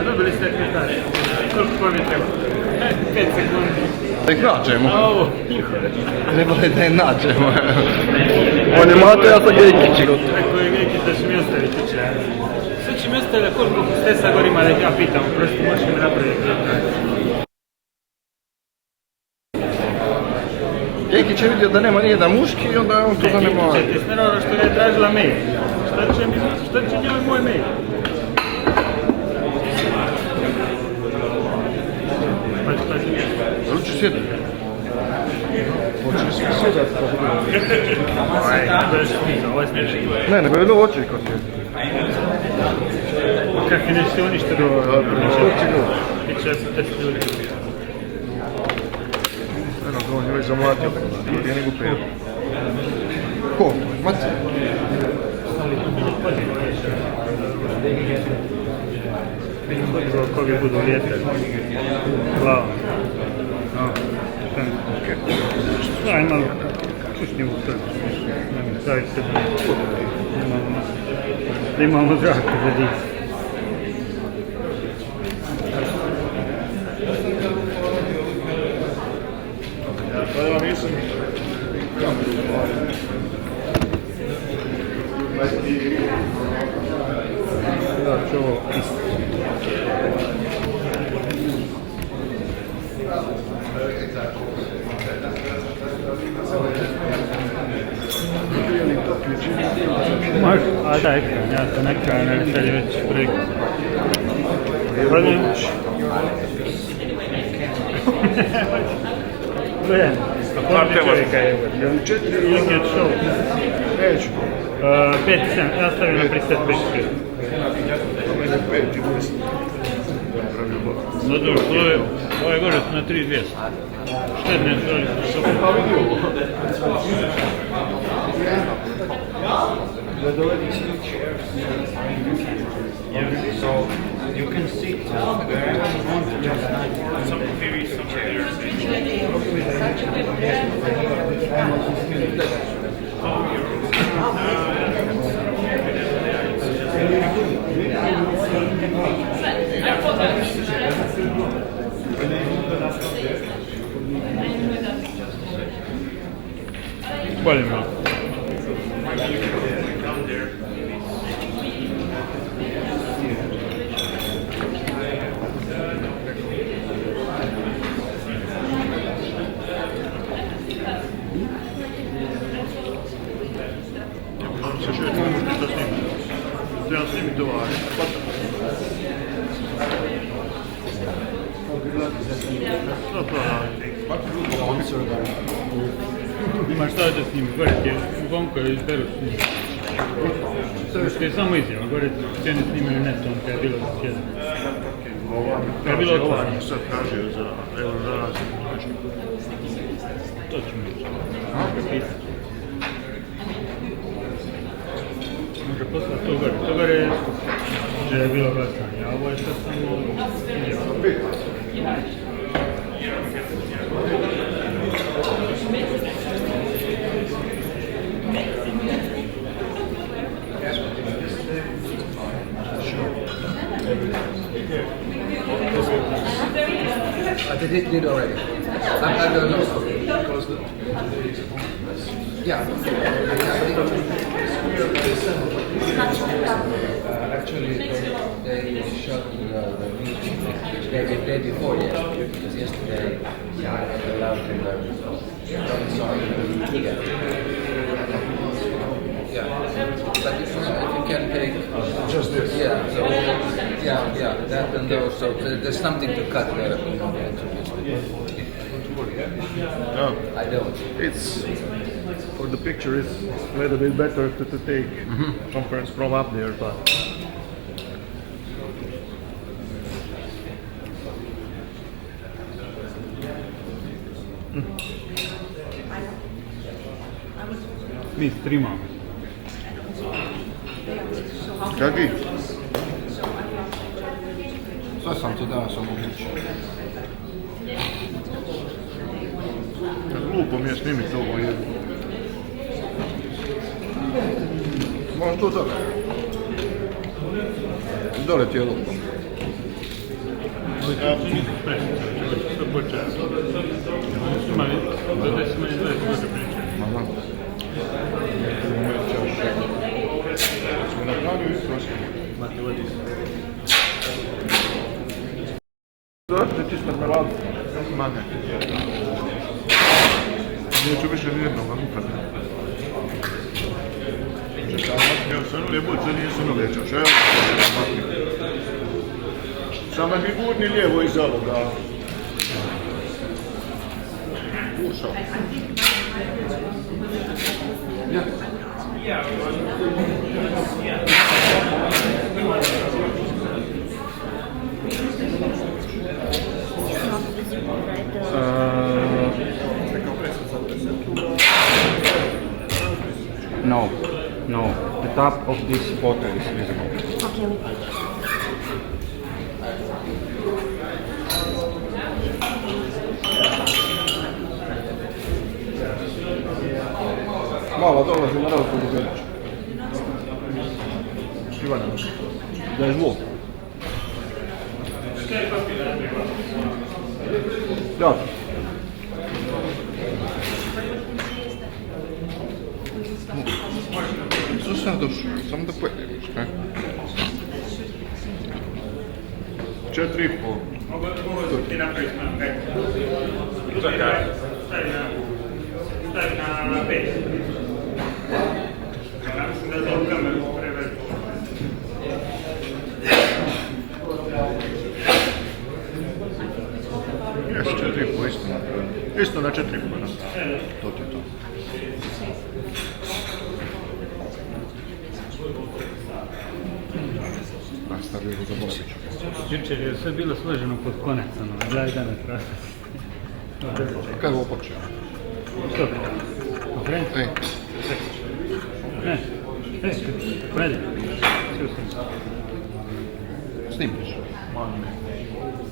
A dobili ste kretari. Koliko mi treba? 5 sekundi. Da ih nađemo. A ovo, njihove. Trebalo je da je nađemo. On je Mato, ja sam Gejkić. Rekao je Gejkić da će mi ostaviti će. Sve će mi ostaviti koliko ste sa gorima da ih ja pitam. Prosto možeš mi napraviti kretari. Gejkić je vidio da nema nijedan muški i onda je on to zanemao. Gejkić je ti smerao što je tražila mail. Šta će njoj moj mail? Ruči sjedi. Hoće svi sjedat pa budu. Ne, nego je ovo oči kod sjedi. Kak je neće oni što do... Ti će 10 ljudi. Eno, to on je već zamlatio. Nije nego peo. Ko? Maci? Koga budu vjetar. Glavom. Daj malo, čušnji u srcu. Staviti se da imamo zrak za dice. Da ću ovo može, a da, ekran, ja sam ekran, ali sad je već preko. Hvala. Gledam, a koliko čovjeka je ovo? 4 ili show? Neću. 5-7, ja stavim na preset 5-5. No dobro, ovo je gore na 3200. Štedne stvari su super. Pa vidi ovo. So you can sit wherever you want to just like some very Bolje malo. Trebam snimiti ovo. Što to radi? Imaš šta da snimi, gore ti je gonko i izberu snimi. Što je samo izjava, gore cijene snimili netom kada je bilo za tjedan. Kada je bilo otvarano. Sad tražio za Euroraz. To ćemo reći. Može pisati. Može poslati to gore. To gore je že je bilo glasanje, a ovo je sad samo izjava. I did already. I don't know. Yeah. Actually, they shot the meeting the day before yesterday, because yesterday they allowed him Yeah, but if you can take Just this. Yeah, so yeah, that and those. So there's something to cut there. No. I don't. It's for the picture. It's a little bit better to take conference from up there, but mi streamamo. Kaki? Sve sam ti danas omogućio. Glupo mi je snimiti ovo jer... Možem to dole. Dole ti je lupo. Ovo će učiniti presice, što početi. Oni su imali, do 10 manje 20 godina pričaju. Aha. Smo napravili i prošli. Mate, vodi se. Zašto ti ste meradu? Manje. Neću više nijednoga lukati. Ja sam lijeput, sad nisam uvećao. Še? Samo mi gurni lijevo iz ovoga. Ušao. No, no. The top of this bottle is visible. Mala dolazi na radu kod Zenića. Ivana, da je zvuk. Ja. Što sam došao? Samo da pojedeš, ne? 4,5. Ovo ti napraviš na preko. Stavi na 5. Ja mislim da za ovu kameru preveliko. Jes, 4,5 isto napravim. Isto na 4,5, da. To ti je to. Nastavio ga zaboravit ću. Jučer je sve bilo složeno pod konac, ono, daj danas rasta. Kad je ovo počeo? Što? Okrenuti? Ej, Ne. Predi. snimiš.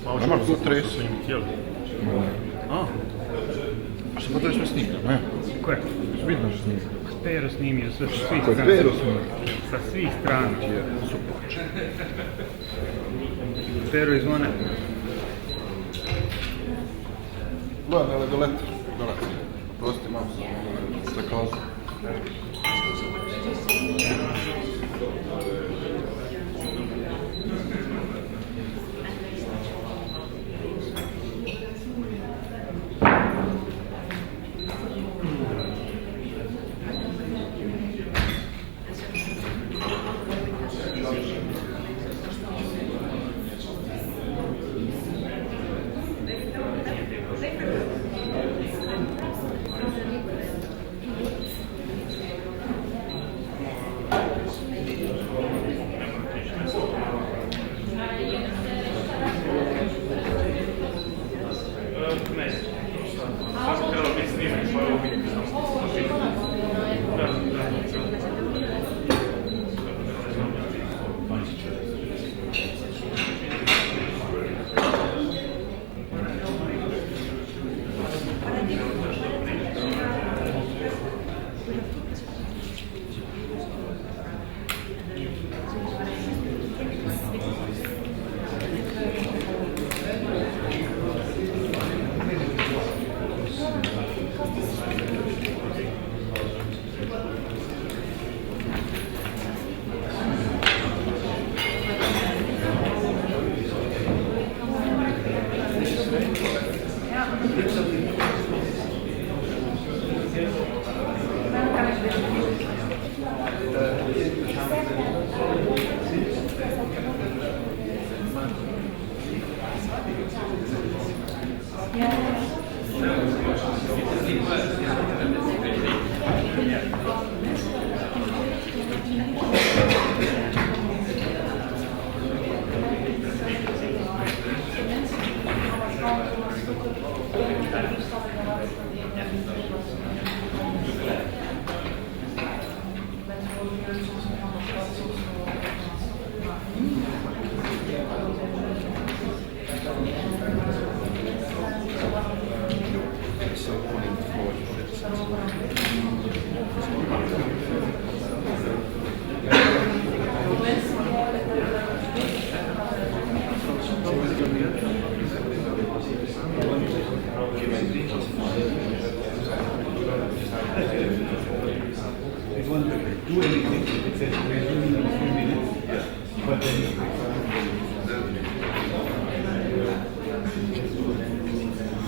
Valamar tu tresi. A? A što pa to je sve snimljeno, ne? Ko je? Vidno što snimljeno. Pero snimio sve sa svih Ko je strana. Pero snimljeno? Sa svih strana. Je, super. Pero izvone. Gledam, ali doleti. Doleti. Prosti malo se kazu.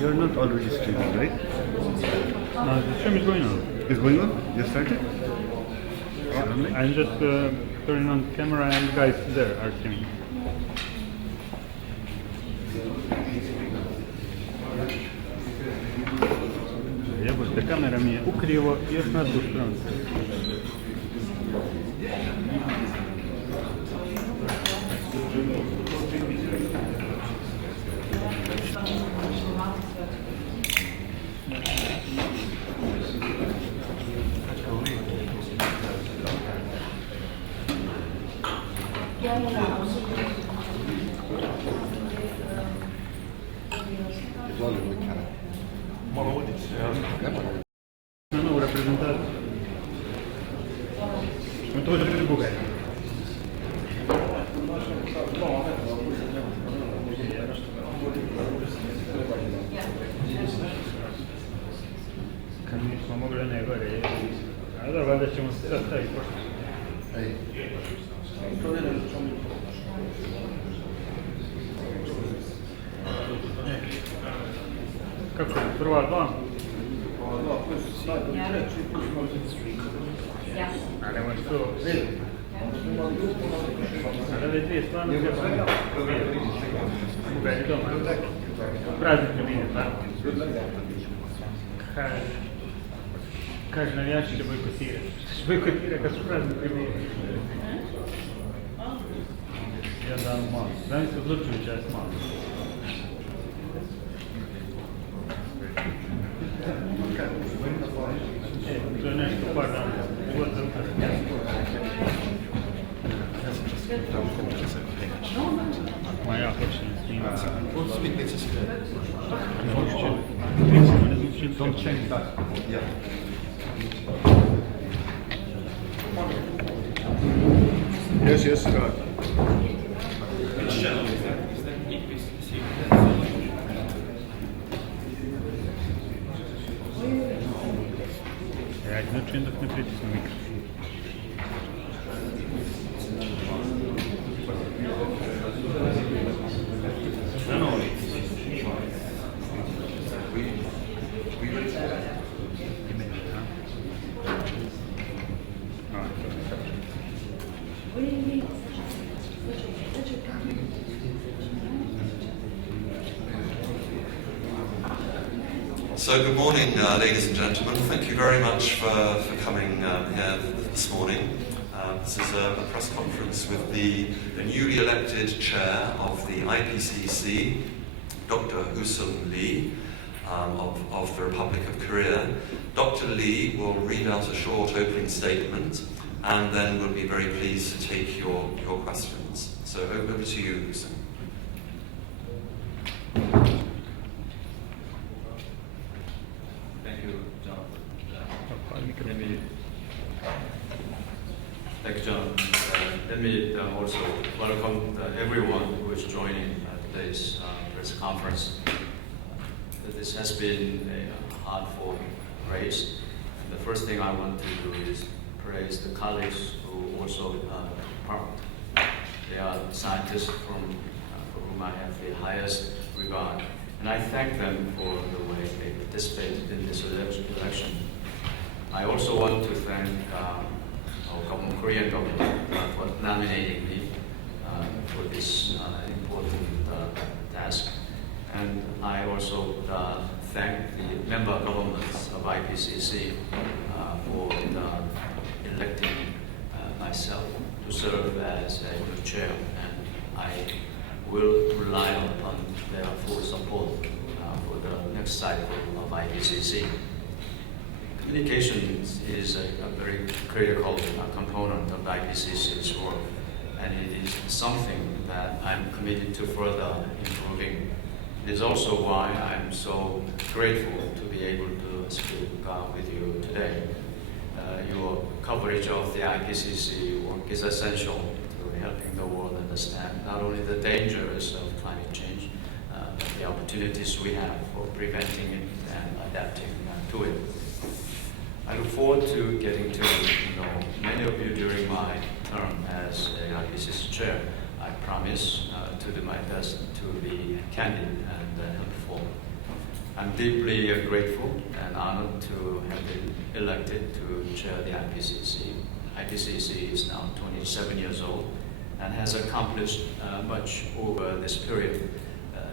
You're not already streaming, right? No, the stream is going on. It's going on? You started? I'm just turning on the camera and the guys there are streaming. Jebote, kamera mi je ukrivo još na tu stranu. No, no, rappresentato. Non trovo più il buco. Smo mogli ne gore. A dobro, valjda ćemo se sad staviti pošto. Kako je? Prva dva? A ne možeš to vidjeti. A da li dvije stvarno treba? Ugajni doma. Praznik termine, tako? Kaže, navijači će bojkotirati. Će bojkotirati kad su prazni termine. Ja dam malo. Danas se odlučuju čas malo. To je nešto par dana. Ma ja hoćem snimati. Don't change that. Yes, yes, right. Ja ne čujem dok ne pritisnu mikrofon. So good morning, ladies and gentlemen. Thank you very much for coming here this morning. This is a press conference with the newly elected chair of the IPCC, Dr. Hussein Lee, of the Republic of Korea. Dr. Lee will read out a short opening statement, and then we'll be very pleased to take your questions. So over to you, Hussein. Thank you, John. Let me also welcome everyone who is joining today's press conference. This has been a hard-fought race. And the first thing I want to do is praise the colleagues who also participated. They are scientists for whom I have the highest regard. And I thank them for the way they participated in this election. I also want to thank our Korean government for nominating me for this important task. And I also thank the member governments of IPCC for electing myself to serve as a new chair. And I will rely upon their full support for the next cycle of IPCC. Communications is a very critical component of IPCC's work, and it is something that I'm committed to further improving. It is also why I'm so grateful to be able to speak with you today. Your coverage of the IPCC work is essential to helping the world understand not only the dangers of climate change, but the opportunities we have for preventing it and adapting to it. I look forward to getting to know many of you during my term as a IPCC chair. I promise to do my best to be candid and helpful. I'm deeply grateful and honored to have been elected to chair the IPCC. IPCC is now 27 years old and has accomplished much over this period.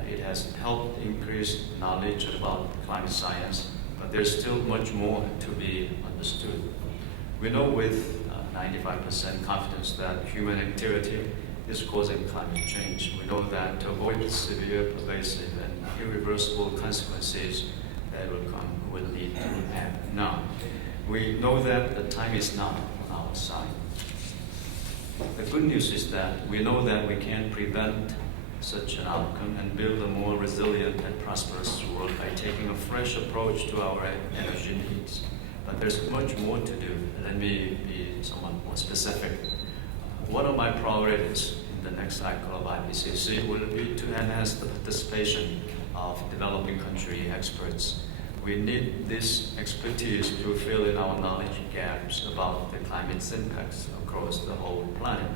It has helped increase knowledge about climate science, but there's still much more to be understood. We know with 95% confidence that human activity is causing climate change. We know that to avoid severe, pervasive, and irreversible consequences that will come, will need to act now. We know that the time is not on our side. The good news is that we know that we can prevent such an outcome and build a more resilient and prosperous world by taking a fresh approach to our energy needs. But there's much more to do. Let me be somewhat more specific. One of my priorities in the next cycle of IPCC will be to enhance the participation of developing country experts. We need this expertise to fill in our knowledge gaps about the climate's impacts across the whole planet.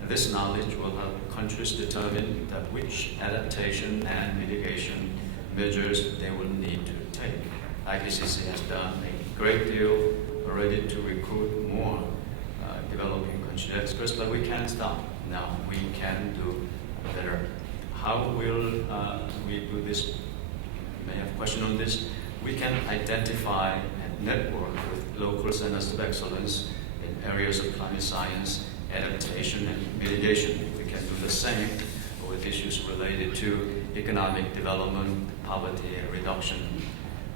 And this knowledge will help countries determine that which adaptation and mitigation measures they will need to take. IPCC has done a great deal already to recruit more developing country experts, but we can't stop. Now we can do better. How will we do this? You may have a question on this. We can identify and network with local centers of excellence in areas of climate science, adaptation, and mitigation. We can do the same with issues related to economic development, poverty, and reduction.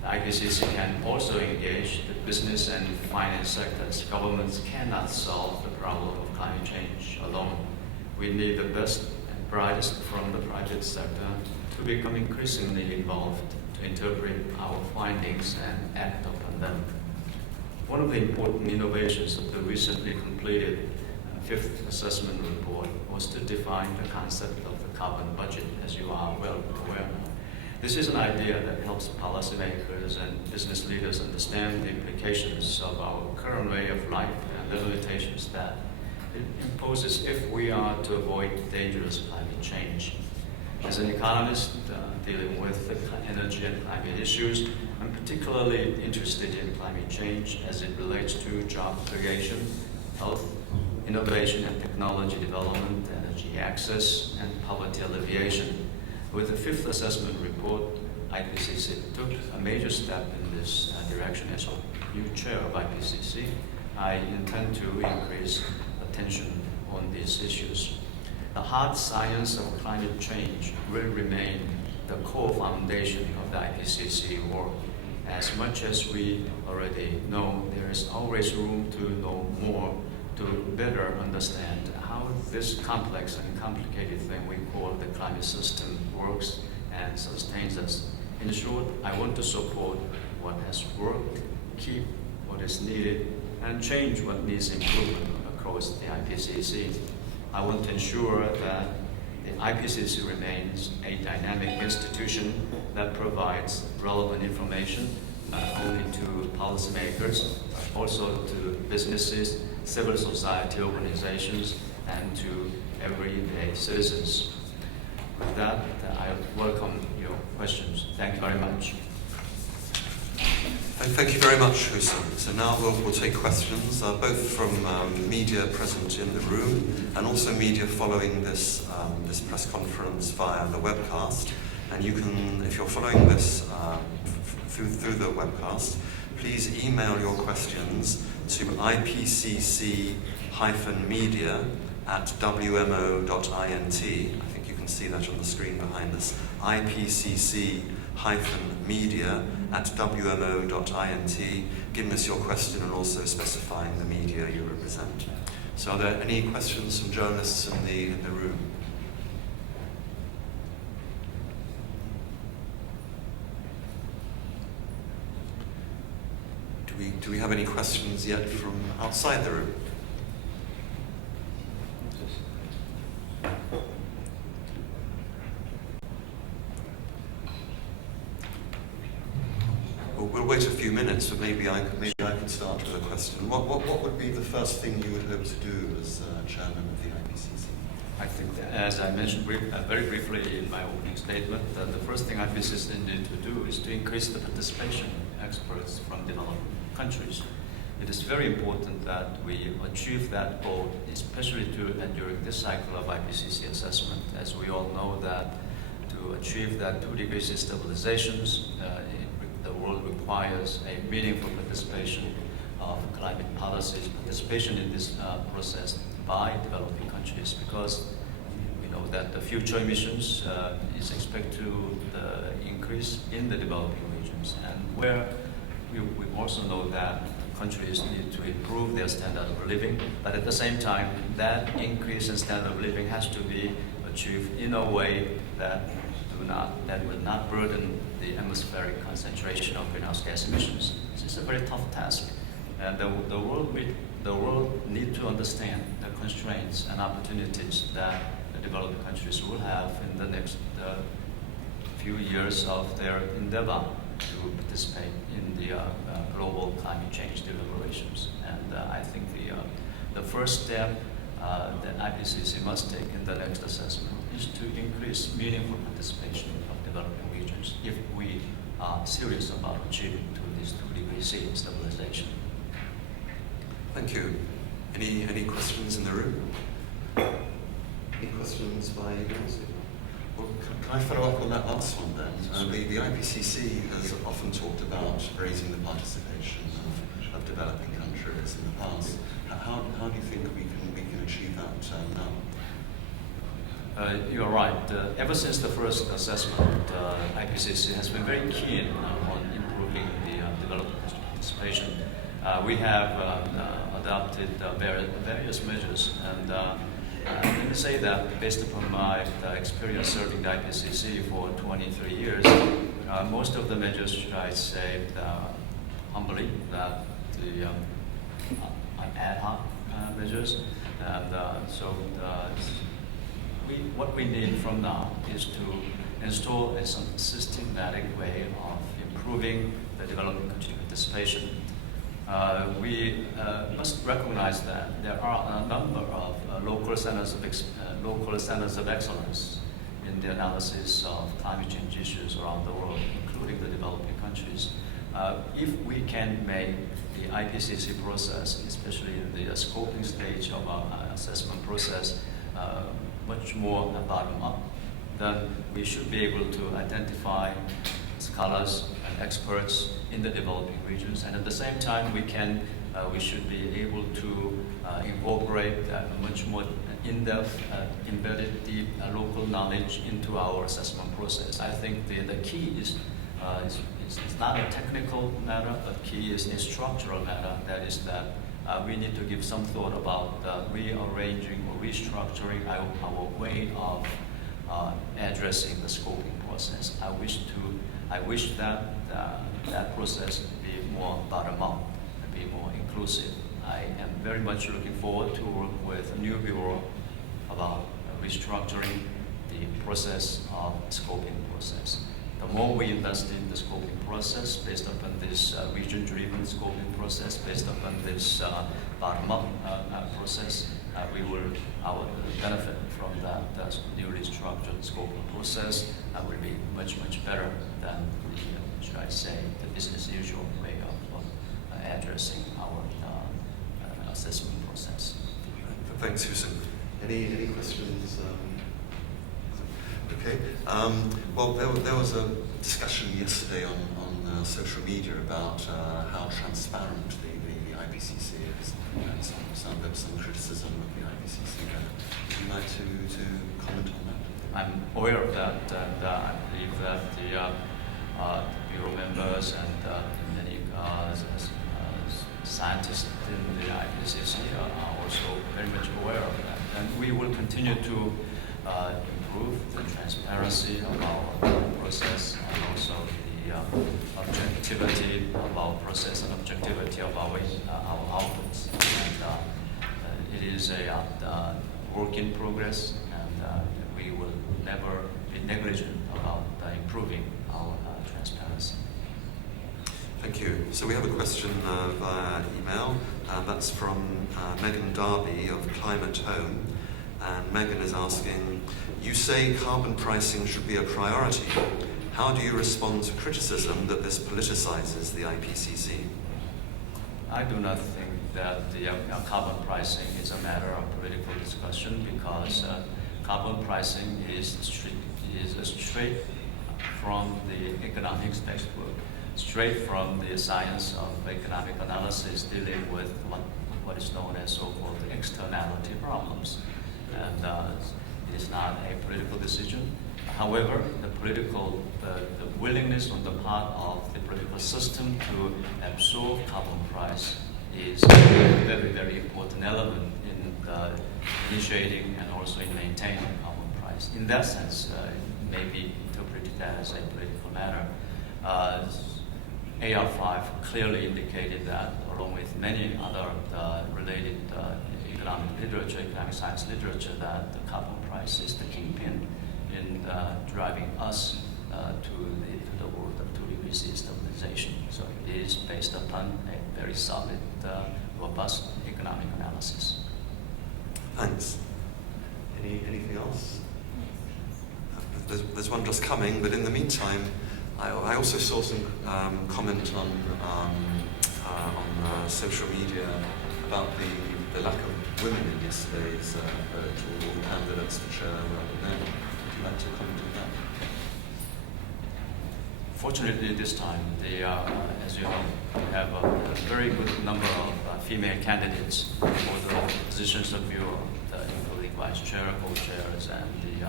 The IPCC can also engage the business and finance sectors. Governments cannot solve the problem of climate change alone. We need the best and brightest from the private sector to become increasingly involved to interpret our findings and act upon them. One of the important innovations of the recently completed fifth assessment report was to define the concept of the carbon budget, as you are well aware. This is an idea that helps policymakers and business leaders understand the implications of our current way of life and the limitations that it imposes if we are to avoid dangerous climate change. As an economist dealing with the energy and climate issues, I'm particularly interested in climate change as it relates to job creation, health, innovation and technology development, energy access, and poverty alleviation. With the fifth assessment report, IPCC took a major step in this direction. As a new chair of IPCC, I intend to increase attention on these issues. The hard science of climate change will remain the core foundation of the IPCC work. As much as we already know, there is always room to know more, to better understand how this complex and complicated thing we call the climate system works and sustains us. In short, I want to support what has worked, keep what is needed, and change what needs improvement across the IPCC. I want to ensure that the IPCC remains a dynamic institution that provides relevant information not only to policymakers, but also to businesses, civil society organizations, and to everyday citizens. With that, I welcome your questions. Thank you very much. Thank you very much, Hussein. So now we'll take questions, both from media present in the room and also media following this press conference via the webcast. And you can, if you're following this through the webcast, please email your questions to ipcc-media@wmo.int. I think you can see that on the screen behind us. ipcc-media@wmo.int, giving us your question and also specifying the media you represent. So are there any questions from journalists in the room? Do we have any questions yet from outside the room? We'll wait a few minutes, but maybe I can start with a question. What would be the first thing you would hope to do as chairman of the IPCC? I think that, as I mentioned very briefly in my opening statement, that the first thing IPCC need to do is to increase the participation of experts from developed countries. It is very important that we achieve that goal, especially during this cycle of IPCC assessment, as we all know that to achieve that 2 degrees stabilizations, the world requires a meaningful participation of climate policies, participation in this process by developing countries, because we know that the future emissions is expected to increase in the developing regions, and where we also know that countries need to improve their standard of living, but at the same time, that increase in standard of living has to be achieved in a way that will not burden the atmospheric concentration of greenhouse gas emissions. This is a very tough task, and the world need to understand the constraints and opportunities that the developing countries will have in the next few years of their endeavor to participate in the global climate change deliberations. And I think the first step that IPCC must take in the next assessment is to increase meaningful participation of developing regions if we are serious about achieving this 2 degrees C stabilization. Thank you. Any questions in the room? Any questions by emails? Well, can I follow up on that last one then? The IPCC has often talked about raising the participation of developing countries in the past. How do you think we can achieve that now? You're right. Ever since the first assessment, IPCC has been very keen on improving the developing country participation. We have adopted various measures, and let me say that based upon my experience serving the IPCC for 23 years, most of the measures, should I say, humbly, that the ad hoc measures, and what we need from now is to install a systematic way of improving the developing country participation. We must recognize that there are a number of local centers of excellence in the analysis of climate change issues around the world, including the developing countries. If we can make the IPCC process, especially in the scoping stage of our assessment process, much more bottom-up, then we should be able to identify scholars and experts in the developing regions, and at the same time we should be able to incorporate much more in-depth, embedded deep local knowledge into our assessment process. I think the key is it's not a technical matter, but key is a structural matter. That is that we need to give some thought about rearranging or restructuring our way of addressing the scoping process. I wish that that process be more bottom-up and be more inclusive. I am very much looking forward to work with a new bureau about restructuring the process of scoping process. The more we invest in the scoping process based upon this region-driven scoping process, based upon this bottom-up process, we will benefit from that newly structured scoping process. Will be much better than the, should I say, the business-as-usual way of addressing our assessment process. Thanks, Susan. Any questions? Okay. Well, there was a discussion yesterday on social media about how transparent the IPCC is, and some criticism of the IPCC. Would you like to comment on that? I'm aware of that, and I believe that the bureau members and many scientists in the IPCC are also very much aware of that. And we will continue to improve the transparency of our process, and also the objectivity of our process and objectivity of our outputs. And it is a work in progress, and we will never be negligent about improving our transparency. Thank you. So we have a question via email. That's from Megan Darby of Climate Home. And Megan is asking, you say carbon pricing should be a priority. How do you respond to criticism that this politicizes the IPCC? I do not think that the carbon pricing is a matter of political discussion, because carbon pricing is straight from the economics textbook, straight from the science of economic analysis, dealing with what is known as so-called externality problems. And it is not a political decision. However, the willingness on the part of the political system to absorb carbon price is a very, very important element in initiating and also in maintaining carbon price. In that sense, it may be interpreted as a political matter. AR5 clearly indicated that, along with many other related economic literature, economic science literature, that the carbon price is the kingpin in driving us to the world of 2 degrees C stabilization. So it is based upon a very solid, robust economic analysis. Thanks. Anything else? There's one just coming, but in the meantime, I also saw some comment on social media about the lack of women in yesterday's vote, or candidates for chair rather than men. Would you like to comment on that? Fortunately, this time, as you know, we have a very good number of female candidates for the positions of bureau, including vice chair, co-chairs, and the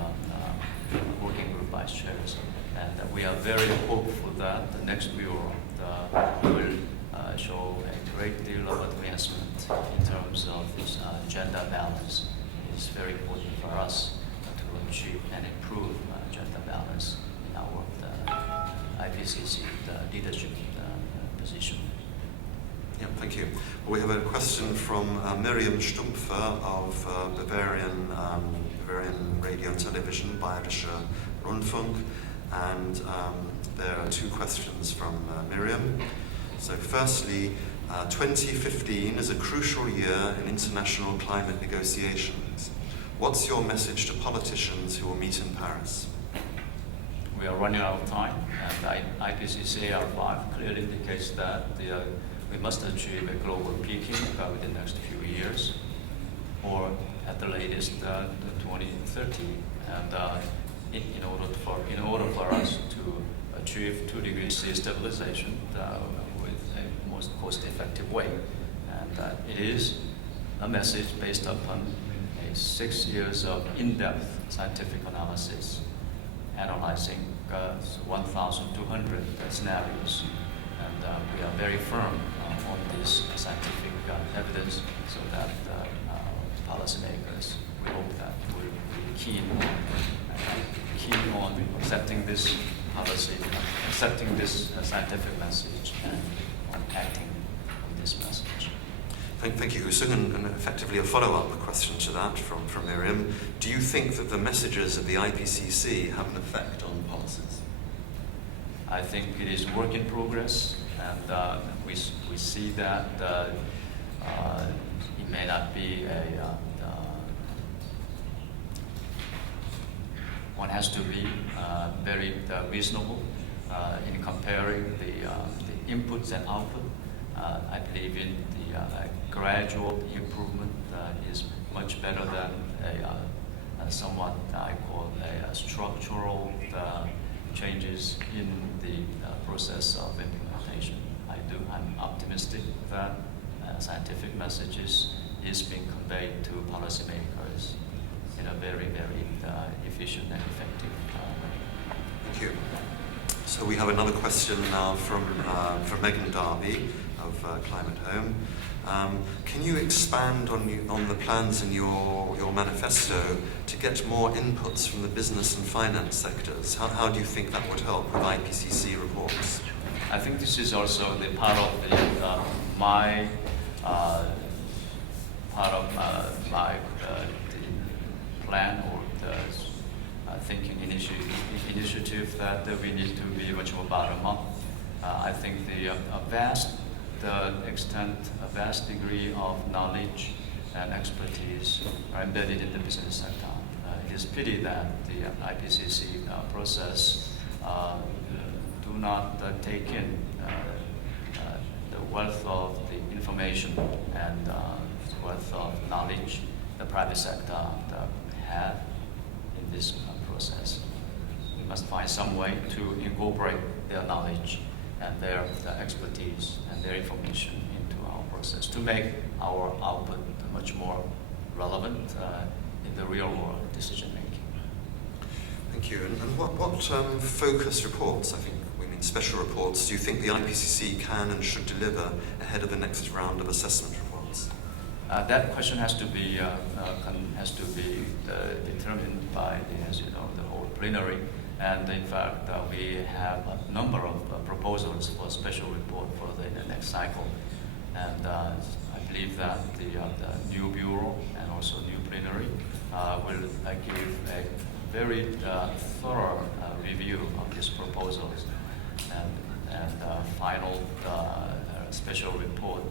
working group vice chairs. And we are very hopeful that the next bureau will show a great deal of advancement in terms of this gender balance. It's very important for us to achieve and improve gender balance in our IPCC leadership position. Yeah, thank you. Well, we have a question from Miriam Stumpfer of Bavarian Radio and Television, Bayerischer Rundfunk. And there are 2 questions from Miriam. So firstly, 2015 is a crucial year in international climate negotiations. What's your message to politicians who will meet in Paris? We are running out of time, and IPCC AR5 clearly indicates that we must achieve a global peaking within the next few years, or at the latest 2030. And in order for us to achieve 2 degrees C stabilization with a most cost-effective way, and it is a message based upon 6 years of in-depth scientific analysis, analyzing 1,200 scenarios, and we are very firm on this scientific evidence, so that policymakers, we hope that will be keen on accepting this policy, accepting this scientific message, and on acting on this message. Thank you, Usung, and effectively a follow-up question to that from Miriam. Do you think that the messages of the IPCC have an effect on policies? I think it is work in progress, and we see that it may not be one has to be very reasonable in comparing the inputs and output. I believe in the gradual improvement is much better than a somewhat I call a structural changes in the process of implementation. I'm optimistic that scientific messages is being conveyed to policymakers in a very, very efficient and effective way. Thank you. So we have another question now from Megan Darby of Climate Home. Can you expand on the plans in your manifesto to get more inputs from the business and finance sectors? How do you think that would help with IPCC reports? I think this is also the part of my plan or the thinking initiative that we need to be much more bottom-up. I think a vast degree of knowledge and expertise are embedded in the business sector. It is pity that the IPCC process do not take in the wealth of the information and wealth of knowledge the private sector have in this process. We must find some way to incorporate their knowledge and their expertise and their information into our process to make our output much more relevant in the real world decision making. Thank you. And what focus reports, I think we mean special reports, do you think the IPCC can and should deliver ahead of the next round of assessment reports? That question has to be determined by the whole plenary. And in fact, we have a number of proposals for a special report for the next cycle. And I believe that the new bureau and also new plenary will give a very thorough review of these proposals. And final special report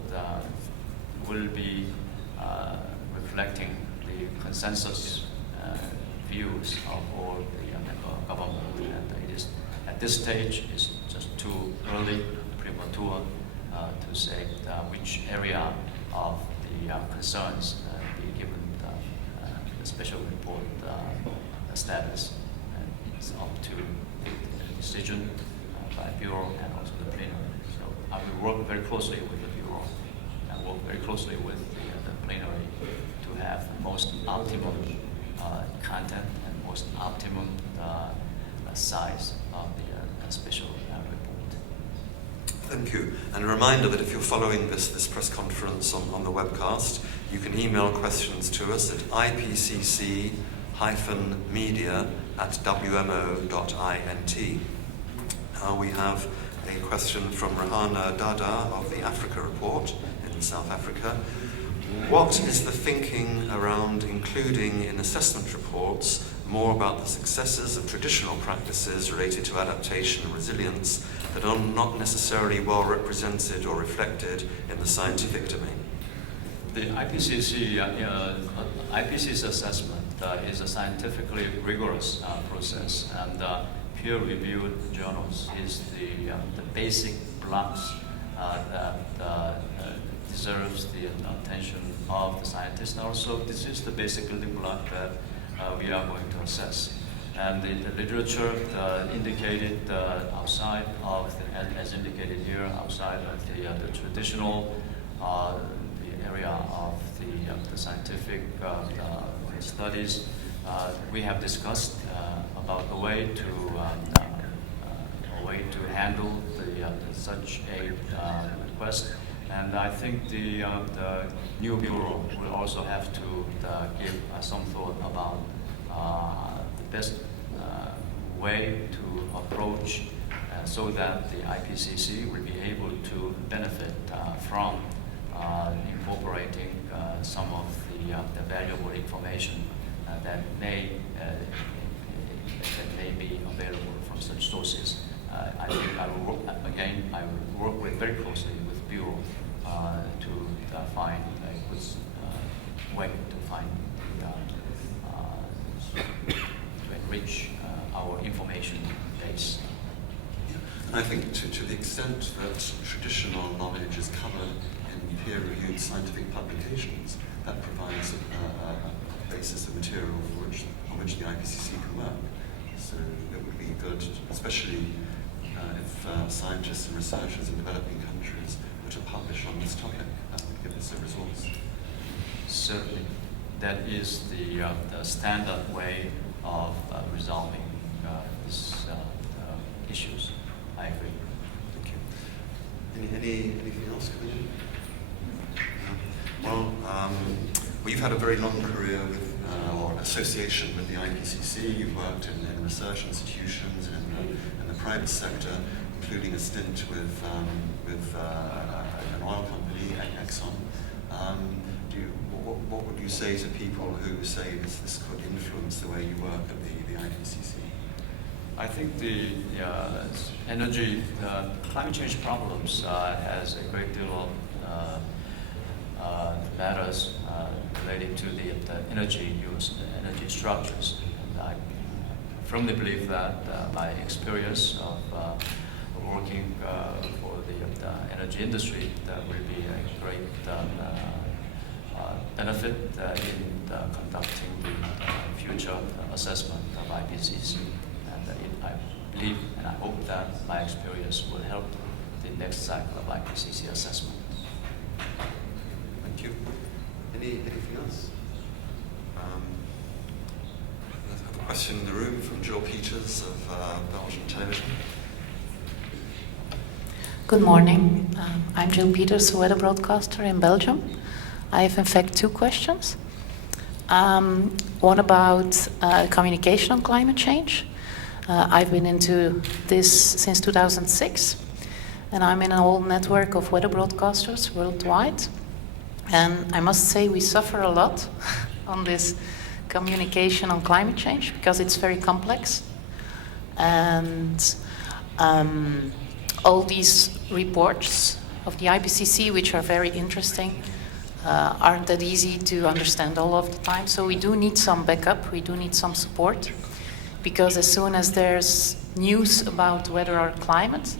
will be reflecting the consensus views of all the government. And it is, at this stage, it's just too early, premature to say which area of the concerns be given the special report status. And it's up to the decision by Bureau and also the plenary. So I will work very closely with the Bureau and work very closely with the plenary to have the most optimum content and most optimum size of the special report. Thank you. And a reminder that if you're following this press conference on the webcast, you can email questions to us at ipcc-media@wmo.int. We have a question from Rahana Dada of the Africa Report in South Africa. What is the thinking around including in assessment reports more about the successes of traditional practices related to adaptation and resilience that are not necessarily well represented or reflected in the scientific domain? The IPCC's assessment is a scientifically rigorous process, and peer-reviewed journals is the basic blocks that deserves the attention of the scientists. And also, this is the basic building block that we are going to assess. And the literature indicated outside of, as indicated here, outside of the traditional the area of the scientific studies, we have discussed about a way to handle such a request. And I think the new bureau will also have to give some thought about the best way to approach so that the IPCC will be able to benefit from incorporating some of the valuable information that may be available from such sources. I think I will work very closely with Bureau to find a good way to find to enrich our information base. And I think to the extent that traditional knowledge is covered in peer-reviewed scientific publications, that provides a basis of material on which the IPCC can work. So it would be good, especially if scientists and researchers in developing countries were to publish on this topic. That would give us a resource. Certainly. That is the standard way of resolving these issues. I agree. Thank you. Anything else coming in? Well, you've had a very long career with, or association with the IPCC. You've worked in research institutions in the private sector, including a stint with an oil company, Exxon. What would you say to people who say this could influence the way you work at the IPCC? I think the climate change problems has a great deal of matters relating to the energy use, the energy structures. And I firmly believe that my experience of working for the energy industry will be a great benefit in conducting the future assessment of IPCC. And I believe and I hope that my experience will help the next cycle of IPCC assessment. Thank you. Anything else? I have a question in the room from Jill Peters of Belgian Television. Good morning. I'm Jill Peters, a weather broadcaster in Belgium. I have in fact two questions. One about communication on climate change. I've been into this since 2006, and I'm in a whole network of weather broadcasters worldwide. And I must say we suffer a lot on this communication on climate change because it's very complex. And all these reports of the IPCC, which are very interesting, aren't that easy to understand all of the time. So we do need some backup, we do need some support, because as soon as there's news about weather or climate,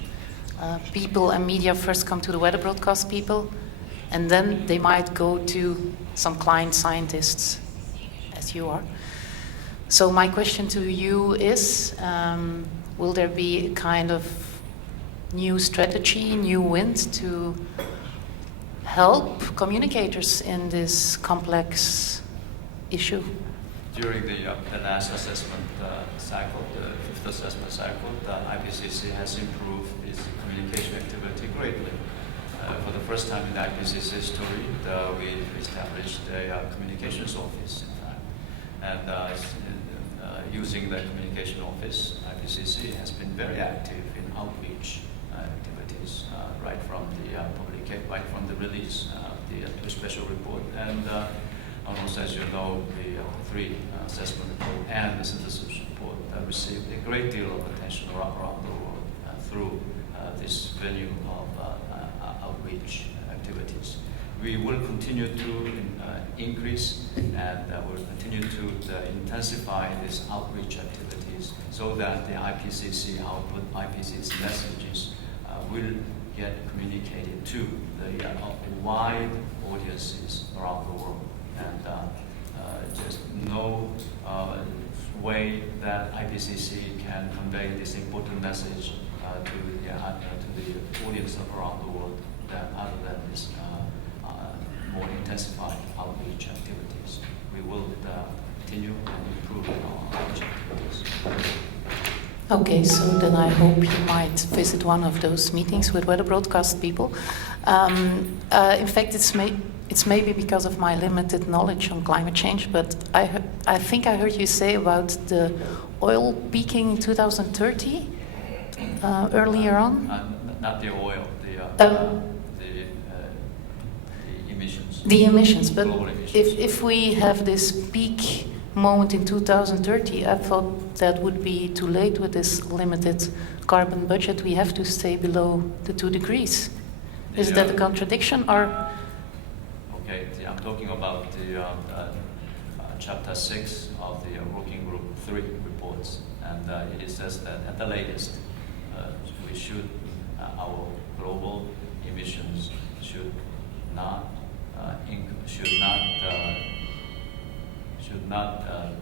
people and media first come to the weather broadcast people, and then they might go to some client scientists, as you are. So my question to you is, will there be a kind of new strategy, new wind to help communicators in this complex issue? During the last assessment cycle, the fifth assessment cycle, the IPCC has improved its communication activity greatly. For the first time in the IPCC history, we established a communications office, in fact. And using the communication office, IPCC has been very active in outreach activities right from the release of the special report. And almost as you know, the three assessment report and the synthesis report received a great deal of attention around the world through this venue of outreach activities. We will continue to increase and will continue to intensify these outreach activities so that the IPCC output, IPCC messages will get communicated to the wide audiences around the world. And just no way that IPCC can convey this important message to the audience around the world other than this more intensified outreach activities. We will continue and improve our outreach activities. Okay, so then I hope you might visit one of those meetings with weather broadcast people. In fact, it's maybe because of my limited knowledge on climate change, but I think I heard you say about the oil peaking in 2030 earlier on. Not the oil, the emissions. The emissions, but Global emissions. if we have this peak moment in 2030, I thought that would be too late with this limited carbon budget. We have to stay below the 2 degrees. Is that a contradiction, or? Okay, I'm talking about the chapter 6 of the working group 3 reports, and it says that at the latest, we should our global emissions should not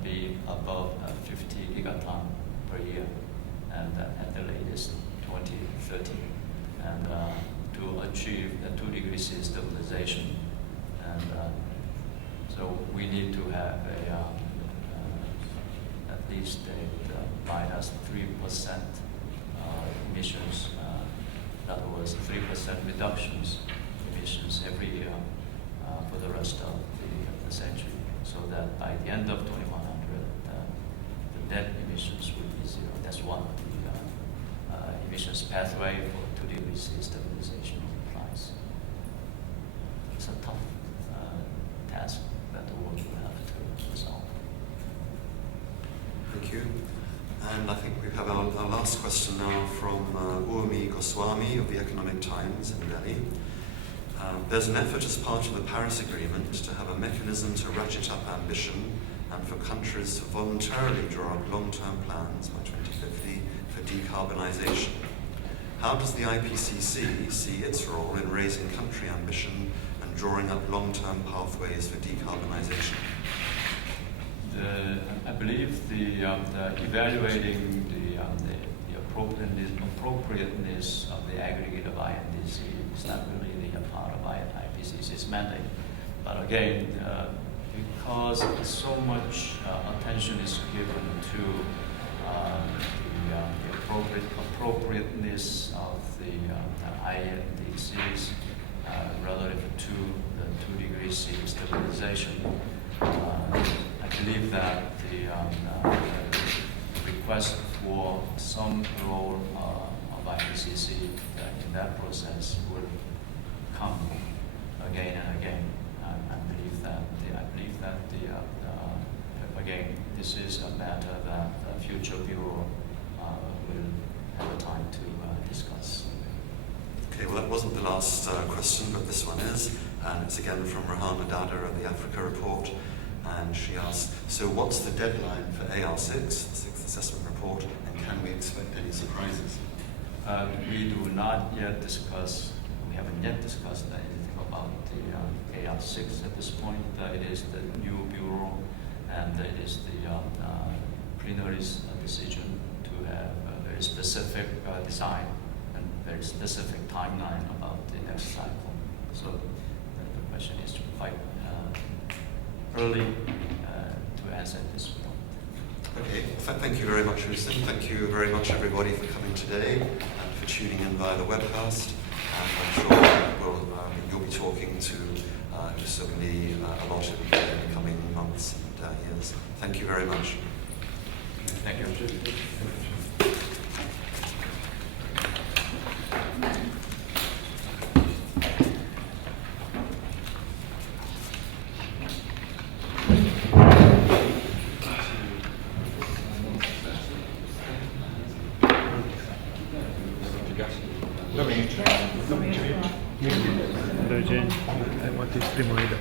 be above 50 gigaton per year, and at the latest 2030, and to achieve the 2 degrees C stabilization. And so we need to have at least a minus 3% emissions. In other words, 3% reductions emissions every year for the rest of the century, so that by the end of 2100, the net emissions would be 0. That's one of the emissions pathway for 2 degrees C stabilization implies. It's a tough task that the world will have to resolve. Thank you. And I think we have our last question now from Urmi Goswami of the Economic Times in Delhi. There's an effort as part of the Paris Agreement to have a mechanism to ratchet up ambition and for countries to voluntarily draw up long-term plans by 2050 for decarbonisation. How does the IPCC see its role in raising country ambition and drawing up long-term pathways for decarbonisation? I believe the evaluating the appropriateness of the aggregate of INDC is not really a part of IPCC's mandate. But again, because so much attention is given to the appropriateness of the INDCs relative to the 2 degrees C stabilization, I believe that the request for some role of IPCC in that process will come again and again. I believe that again, this is a matter that the future bureau will have a time to discuss. Okay, well that wasn't the last question, but this one is, and it's again from Rahana Dada of the Africa Report, and she asks, so what's the deadline for AR6, the 6th assessment report, and can we expect any surprises? We haven't yet discussed anything about the AR6 at this point. It is the new bureau, and it is the plenary's decision to have a very specific design and very specific timeline about the next cycle. So the question is quite early to answer this one. Okay, thank you very much, Hussein. Thank you very much, everybody, for coming today and for tuning in via the webcast. And I'm sure you'll be talking to Hussein a lot in the coming months and years. Thank you very much. Thank you. Dođe, ajmo ti sprimo ide.